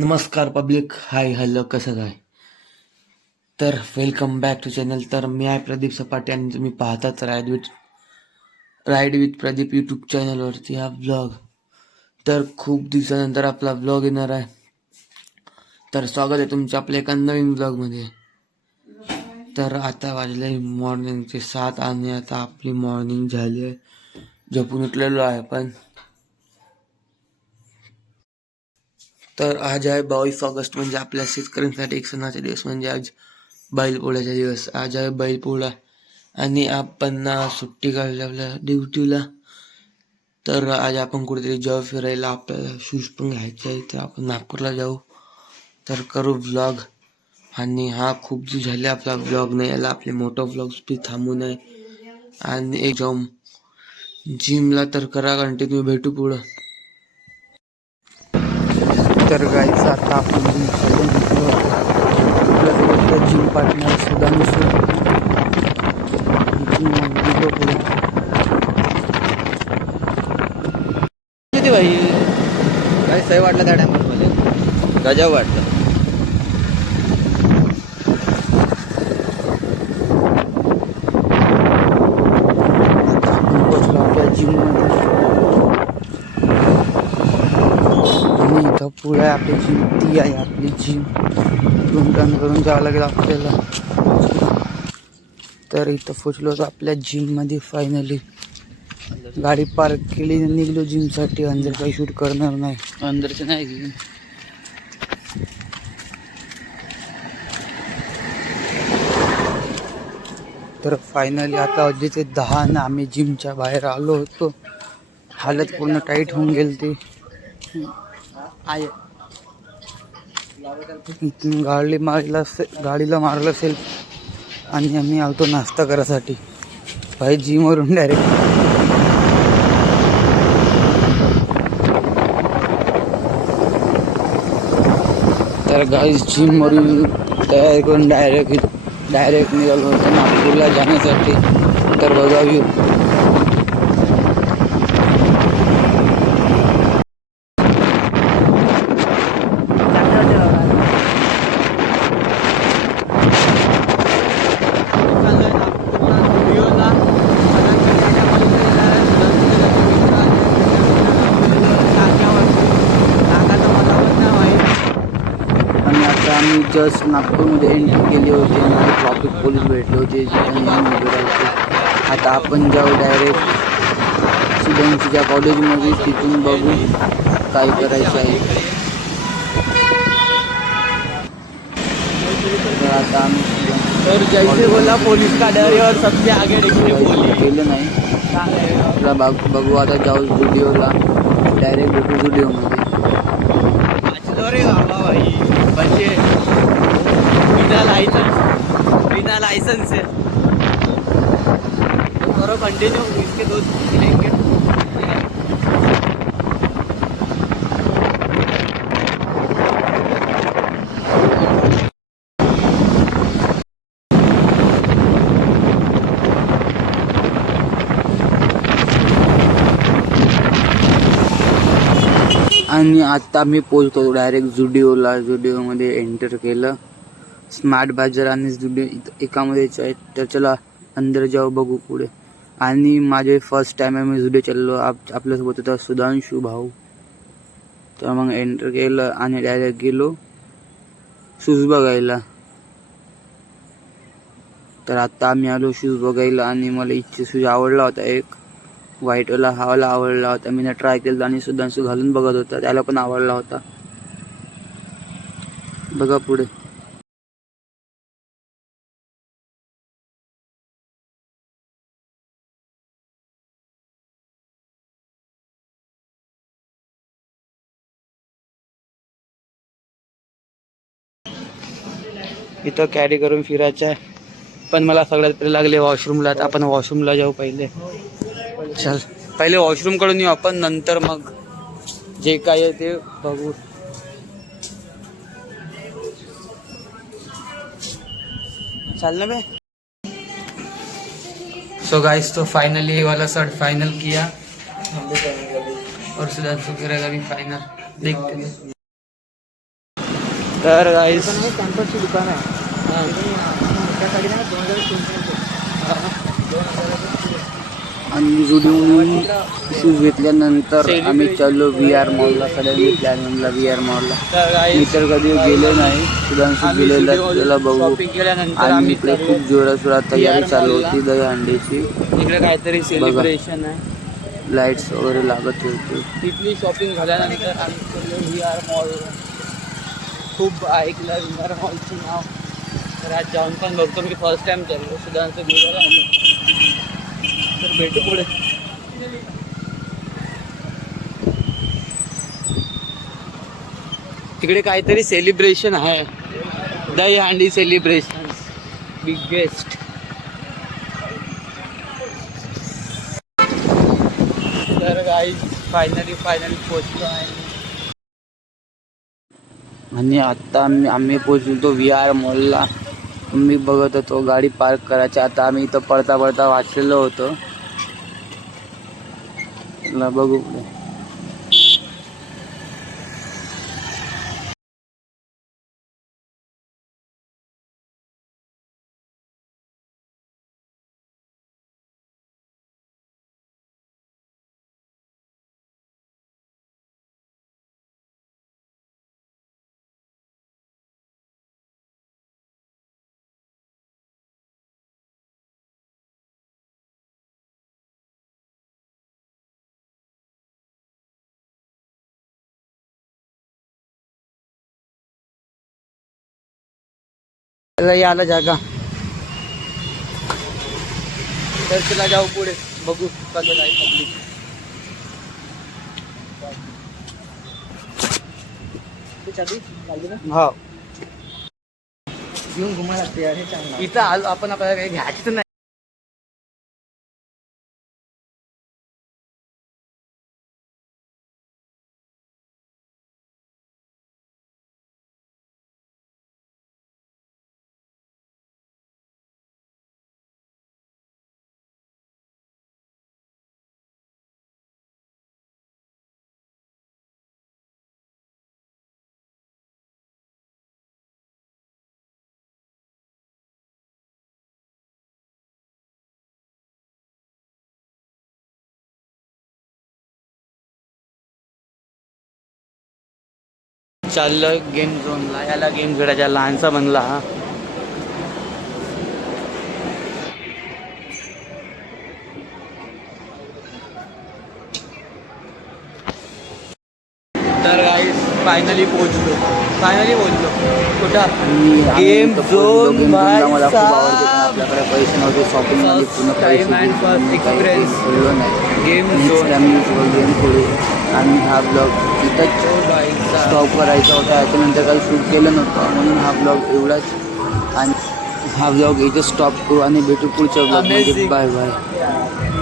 नमस्कार public, hi hello कसं काय. तर वेलकम बॅक टू चॅनल. तर मी आहे प्रदीप सपाटे आणि तुम्ही पाहताच राईड विथ प्रदीप यूट्यूब चॅनलवरती हा ब्लॉग. तर खूप दिवसानंतर आपला ब्लॉग येणार आहे. तर स्वागत आहे तुमचं आपल्या एका नवीन ब्लॉगमध्ये. तर आता वाजले मॉर्निंगचे 7 आणि आता आपली मॉर्निंग झाली आहे. झोपून उठलेलो आहे पण. तर आज आहे 22 ऑगस्ट, म्हणजे आपल्या शेतकऱ्यांसाठी एक सणाचा दिवस, म्हणजे आज बैलपोळ्याचा दिवस. आज आहे बैलपोळा आणि आपण सुट्टी काढली आपल्या ड्युटीला. तर आज आपण कुठेतरी जाऊ फिरायला. आपल्याला शूज पण घ्यायचे आहे, तर आपण नागपूरला जाऊ. तर करू व्लॉग. आणि हा खूप दिवस झाले आपला व्लॉग नाही आला. आपले मोठं व्लॉग्स बी थांबू नये आणि एक जाऊन जिमला तर करा कंटिन्यू. भेटू पुढं. तर गाईच आता आपण जिम पार्टनर सुधांशू किती भाई काय सही वाटलं त्या टायमात गजब वाटलं. जिम मध्ये आणि इथं पुढे आपली जिम ती आहे. आपली जिम रूम टर्न करून जावं लागेल आपल्याला. तर इथं पोचलो होतो आपल्या जिम मध्ये फायनली. गाडी पार्क केली, निघलो जिम साठी. अंदर काही शूट करणार नाही, अंदरचे नाही. तर फायनली आता वाजले 10 आणि आम्ही जिमच्या बाहेर आलो होतो. हालत पूर्ण टाईट होऊन गेली ती. इथून गाडीला मारलं असेल आणि आम्ही आलतो नाश्ता करायसाठी. भाई जिमवरून डायरेक्ट. तर गाईज जिमवरून तयार करून डायरेक्ट निघालो होतो नागपूरला जाण्यासाठी. तर बघा व्ह्यू. आणि आता आम्ही जस्ट नागपूरमध्ये एंट्री केली होती आणि ट्रॉफिक पोलीस भेटले होते जिथे नेहमी उभे राहायचे. आता आपण जाऊ डायरेक्ट स्टुडंट्सच्या कॉलेजमध्ये. तिथून बघू काय करायचं आहे. तर आता आम्ही तर जैसे बोला पोलीस का डर है और सबसे आगे केलं नाही. आपला बघू आता जाऊ स्टुडिओला. डायरेक्ट भेटू स्टुडिओमध्ये. रे बाबा भाई बच्चे बिना लाइसेंस से तो करो कंटिन्यू. इसके दोस्त मिलेंगे. आणि आता मी पोहोचतो डायरेक्ट झुडिओमध्ये एंटर केलं. स्मार्ट बाजार आणि झुडिओ एकामध्येच आहे. तर चला अंदर जाऊ, बघू पुढे. आणि माझे फर्स्ट टाइम आहे मी झुडिओ चाललो. आपल्यासोबत होता सुधांशू भाऊ. तर मग एंटर केलं आणि डायरेक्ट गेलो शूज बघायला. तर आता आम्ही आलो शूज बघायला आणि मला इच्छा शूज आवडला होता. एक व्हाईटवाला हावाला आवडला होता. मी ट्राय केला आणि सुधांशू घालून बघत होता, त्याला पण आवडला होता. बघा पुढे. इथं कॅरी करून फिरायचं आहे. पण मला सगळ्यात पहिले लागले वॉशरूमला. तर आपण वॉशरूमला जाऊ पहिले. चल पहिले वॉशरूम कडून येऊ आपण, नंतर मग जे काय आहे ते बघू. चल ना बे. सो गाइस, तो फाइनली ये वाला शर्ट फाइनल किया और सुधांशु करेगा भी फाइनल. देखते हैं. तर गाईस कॅम्पसची दुकान आहे. त्यासाठी ना 2000 आणि जुडिओनी शूज घेतल्यानंतर आम्ही चाललो VR मॉलला. सगळ्यांनी प्लॅन म्हणला VR मॉलला. मी तर कधी गेलो नाही, सुधांशू गेलेला त्याला बघू. शॉपिंग केल्यानंतर आणि आम्ही इकडे खूप जोरात तयारी चालू होती दहीहंडीची. इकडे काहीतरी सेलिब्रेशन आहे. लाईट्स वगैरे लागत होते. तिथली शॉपिंग झाल्यानंतर आम्ही चाललो VR मॉल. खूप ऐकलं VR मॉलचं नाव. तर आज जाऊन पण बघतो. मी फर्स्ट टाइम चाललो सुधांशू गेलेला आलो. तर भेटू पुढे. तिकडे काहीतरी सेलिब्रेशन आहे. Dahi Handi celebration biggest. तर गाईज फायनली पोहोचलो आहे. आणि आता आम्ही पोहोचलो VR मॉलला. मी बघत होतो गाडी पार्क करायची. आता आम्ही इथं पळता वाचलेलो होतो. चला बघू पुढे. याला जागा. तर तुला जाऊ पुढे बघू कसं काय पब्लिक. हा घेऊन घुमायला लागते यार, हे चांगलं. इथं आलो आपण, आपल्याला काही घ्यायचं नाही. चाललं गेम झोनला. याला गेम खेळायचा लहानसा बनला हा. तर गाईस फायनली पोहोचलो. कुठं गेम झोन. मला खूप आवडते, पण आपल्याकडे पैसे नव्हते. शॉपिंग मध्ये पूर्ण पैसे एक्सपिरियन्स खेळलो नाही. Game next zone. Time game खेळू. आणि हा ब्लॉग इथंच स्टॉप करायचा होता. याच्यानंतर काही शूट केलं नव्हतं, म्हणून हा ब्लॉग एवढाच. आणि हा ब्लॉग इथे स्टॉप करू आणि भेटू पुढच्या ब्लॉग मध्ये. Bye bye.